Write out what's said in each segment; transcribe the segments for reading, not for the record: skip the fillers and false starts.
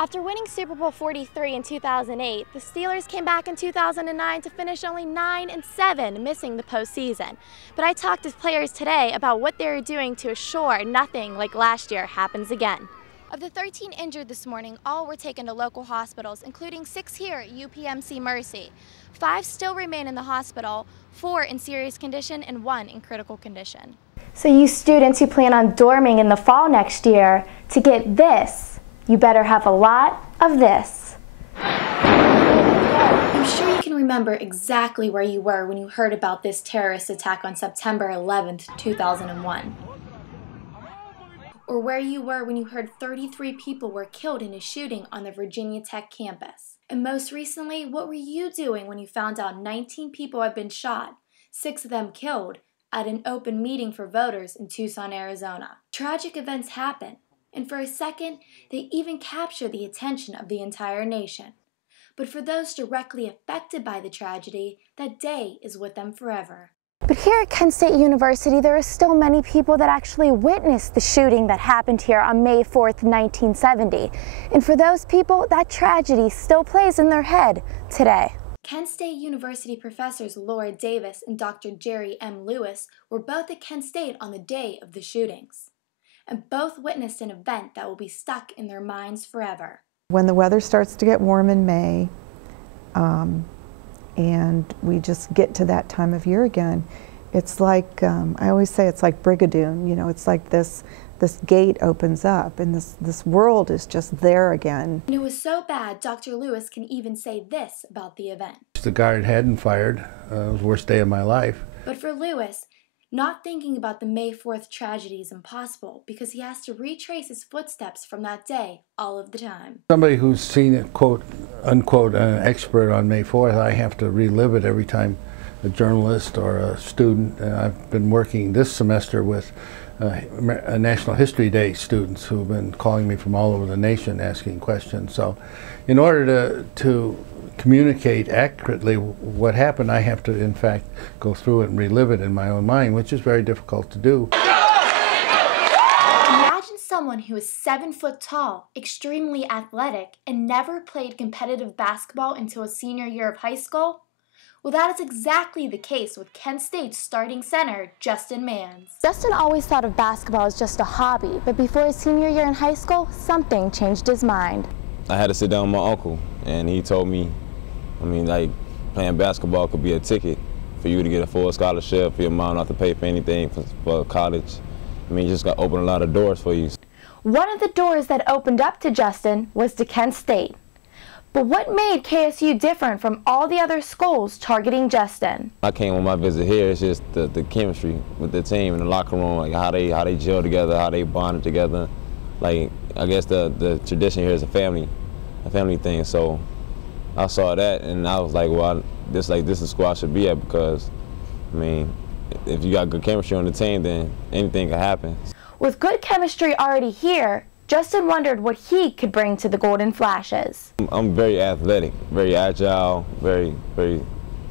After winning Super Bowl 43 in 2008, the Steelers came back in 2009 to finish only 9-7, missing the postseason. But I talked to players today about what they're doing to assure nothing like last year happens again. Of the 13 injured this morning, all were taken to local hospitals, including 6 here at UPMC Mercy. 5 still remain in the hospital, 4 in serious condition, and 1 in critical condition. So you students who plan on dorming in the fall next year, to get this, you better have a lot of this. I'm sure you can remember exactly where you were when you heard about this terrorist attack on September 11th, 2001. Or where you were when you heard 33 people were killed in a shooting on the Virginia Tech campus. And most recently, what were you doing when you found out 19 people had been shot, 6 of them killed, at an open meeting for voters in Tucson, Arizona? Tragic events happen. And for a second, they even capture the attention of the entire nation. But for those directly affected by the tragedy, that day is with them forever. But here at Kent State University, there are still many people that actually witnessed the shooting that happened here on May 4th, 1970. And for those people, that tragedy still plays in their head today. Kent State University professors Laura Davis and Dr. Jerry M. Lewis were both at Kent State on the day of the shootings, and both witnessed an event that will be stuck in their minds forever. When the weather starts to get warm in May, and we just get to that time of year again, it's like, I always say it's like Brigadoon, you know, it's like this gate opens up and this world is just there again. And it was so bad, Dr. Lewis can even say this about the event. The guard hadn't fired. It was the worst day of my life. But for Lewis, not thinking about the May 4th tragedy is impossible because he has to retrace his footsteps from that day all of the time. Somebody who's seen it, quote, unquote, an expert on May 4th, I have to relive it every time a journalist or a student. I've been working this semester with National History Day students who've been calling me from all over the nation asking questions. So in order to communicate accurately what happened, I have to, in fact, go through it and relive it in my own mind, which is very difficult to do. Imagine someone who is 7 foot tall, extremely athletic, and never played competitive basketball until his senior year of high school. Well, that is exactly the case with Kent State's starting center, Justin Mans. Justin always thought of basketball as just a hobby, but before his senior year in high school, something changed his mind. I had to sit down with my uncle, and he told me, like, playing basketball could be a ticket for you to get a full scholarship, for your mom not to pay for anything for college. You just got to open a lot of doors for you. One of the doors that opened up to Justin was to Kent State. But what made KSU different from all the other schools targeting Justin? I came on my visit here, it's just the chemistry with the team in the locker room, like how they gel together, how they bonded together. Like, I guess the tradition here is a family thing, so I saw that and I was like, well, this is the school I should be at because, if you got good chemistry on the team, then anything can happen. With good chemistry already here, Justin wondered what he could bring to the Golden Flashes. I'm very athletic, very agile, very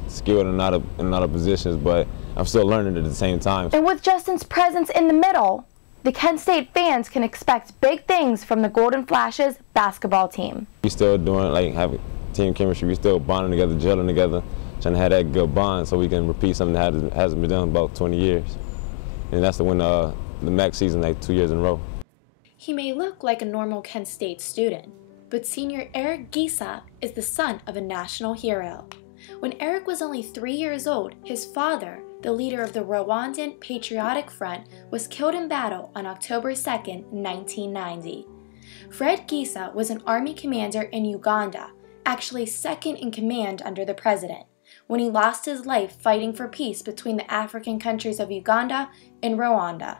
skilled in a lot of positions, but I'm still learning at the same time. And with Justin's presence in the middle, the Kent State fans can expect big things from the Golden Flashes basketball team. We still doing, having team chemistry, we still bonding together, gelling together, trying to have that good bond so we can repeat something that hasn't been done in about 20 years. And that's to win the MAC season 2 years in a row. He may look like a normal Kent State student, but senior Eric Gisa is the son of a national hero. When Eric was only 3 years old, his father, the leader of the Rwandan Patriotic Front, was killed in battle on October 2nd, 1990. Fred Gisa was an army commander in Uganda, actually second in command under the president, when he lost his life fighting for peace between the African countries of Uganda and Rwanda.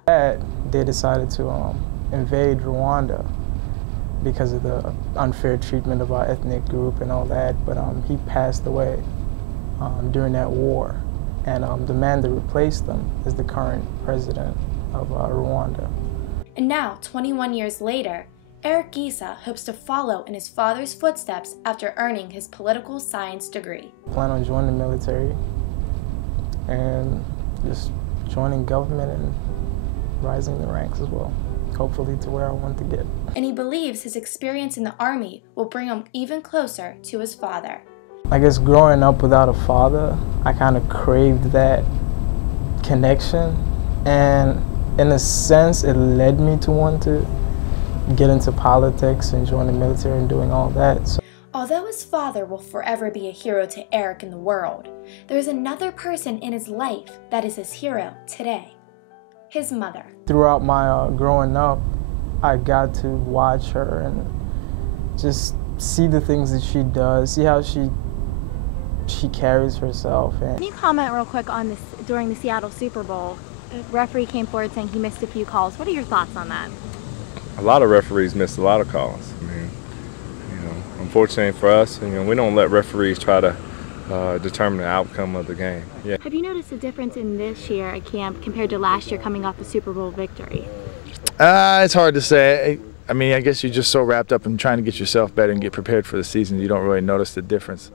They decided to invade Rwanda because of the unfair treatment of our ethnic group and all that, but he passed away during that war, and the man that replaced him is the current president of Rwanda. And now, 21 years later, Eric Gisa hopes to follow in his father's footsteps after earning his political science degree. I plan on joining the military and just joining government and rising the ranks as well. hopefully to where I want to get. And he believes his experience in the Army will bring him even closer to his father. I guess growing up without a father, I kind of craved that connection, and in a sense it led me to want to get into politics and join the military and doing all that. So, although his father will forever be a hero to Eric and the world, there is another person in his life that is his hero today: his mother. throughout my growing up, I got to watch her and just see the things that she does, see how she carries herself. And can you comment real quick on this? During the Seattle Super Bowl, a referee came forward saying he missed a few calls. What are your thoughts on that? A lot of referees missed a lot of calls. I mean, unfortunately for us, we don't let referees try to determine the outcome of the game. Yeah. Have you noticed a difference in this year at camp compared to last year coming off a Super Bowl victory? It's hard to say. I mean, I guess you're just so wrapped up in trying to get yourself better and get prepared for the season, you don't really notice the difference.